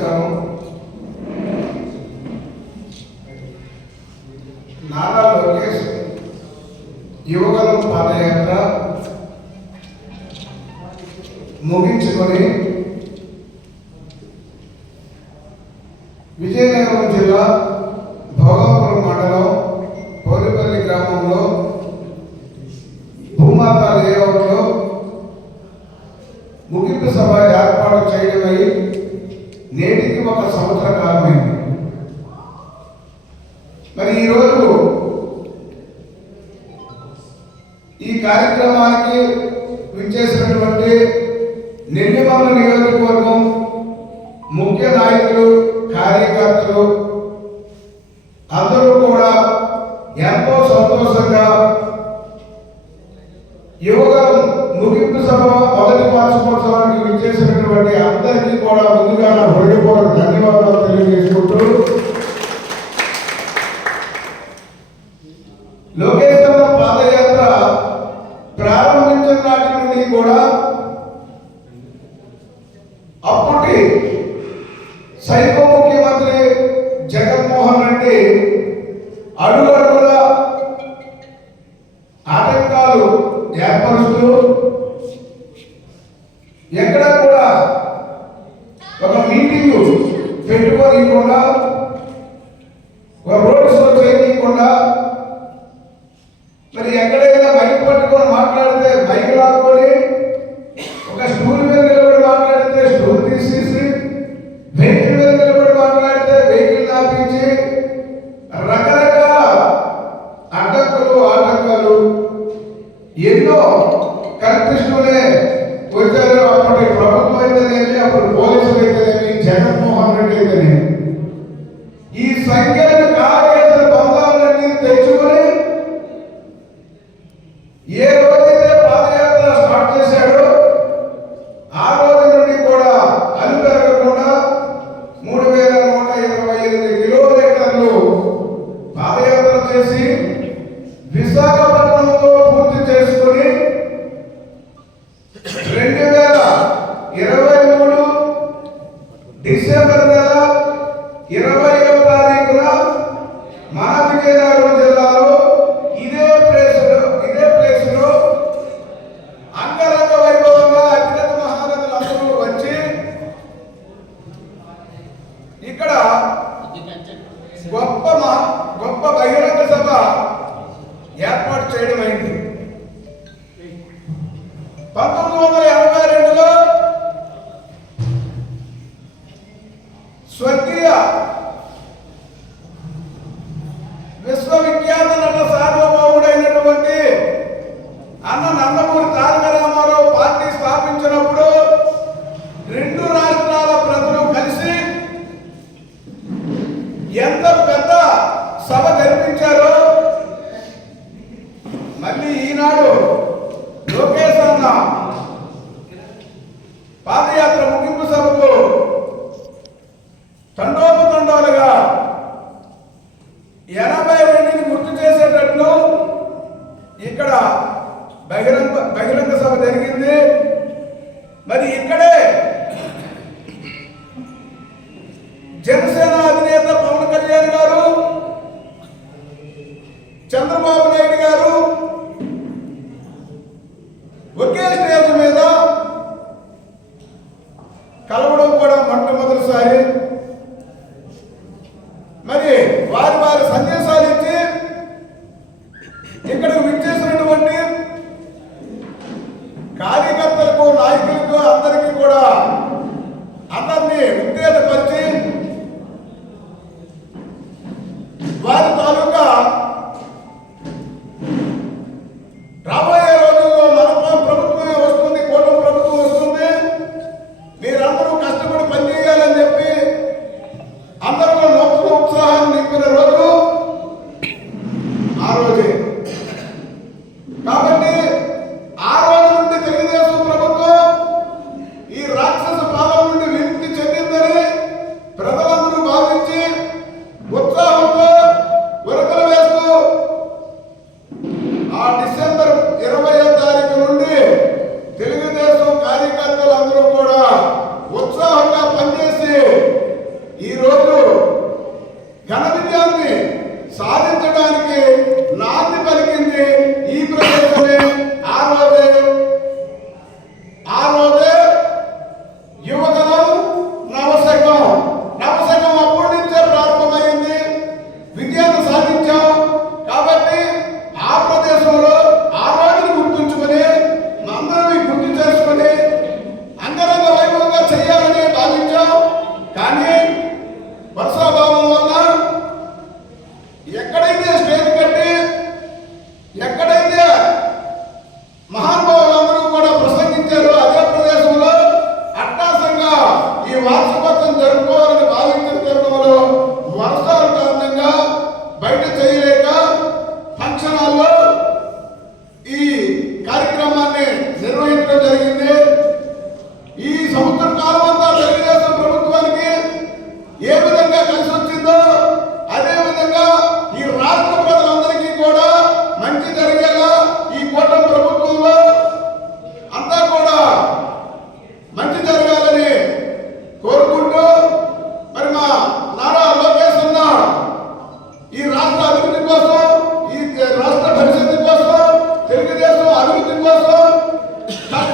నమస్కారం నారా లోకేష్ యువగలం పాదయాత్ర ముగించుకొని విజయనగరం జిల్లా మరి ఈరోజు ఈ కార్యక్రమానికి విచ్చేసినటువంటి నిర్మల నియోజకవర్గం ముఖ్య నాయకులు కార్యకర్తలు అందరూ కూడా ఎంతో సంతోషంగా యువగం ముగింపు సభ మొదటి వార్షికోత్సవానికి విచ్చేసినటువంటి అందరికీ కూడా ముందుగా నా హృదయపూర్వక ధన్యవాదాలు తెలియజేసుకుంటూ సైకో ముఖ్యమంత్రి జగన్మోహన్ రెడ్డి అడుగడుగుల ఆటంకాలు ఏర్పరుస్తూ ఎక్కడ కూడా ఒక మీటింగ్ పెట్టుకోనికుండా ఒక రోడ్ షో చేయకుండా మరి ఎక్కడైనా బైక్ పట్టుకొని మాట్లాడితే మైక్ లాక్కొని జగన్మోహన్ రెడ్డి అయితేనేమి డిసెంబర్ నెల ఇరవై తారీఖున మన విజయనగరం జిల్లాలో ఇదే ప్లేస్ ఇదే ప్లేసులో అంగరంగ వైభవంగా అత్యంత మహానదులు అందరూ వచ్చి ఇక్కడ గొప్ప మ- గొప్ప బహిరంగ సభ ఏర్పాటు చేయడం అయింది పంతొమ్మిది వందల సభ మళ్ళీ ఈనాడు లోకేష్ అన్న పాదయాత్ర ముగింపు సభకు తండోపతండాలుగా ఎనభై రెండుని గుర్తు చేసేటట్లు ఇక్కడ బహిరంగ బహిరంగ సభ జరిగింది. మరి ఇక్కడే జనసేన కలవడం కూడా మొట్టమొదటిసారి. మరి వారి వారి సందేశాలు కార్యక్రమాన్ని నిర్వహించడం జరిగింది. ఈ సంవత్సరం కాలం అంతా తెలుగుదేశం ప్రభుత్వానికి ఏ విధంగా కలిసి వచ్చిందో అదే విధంగా ఈ రాష్ట్ర ప్రజలందరికీ కూడా మంచి జరిగేలా ఈ కూటమి ప్రభుత్వంలో అంతా కూడా మంచి జరగాలని కోరుకుంటూ మరి మా నారా లోకేష్ అన్న ఈ రాష్ట్ర అభివృద్ధి కోసం Hallelujah.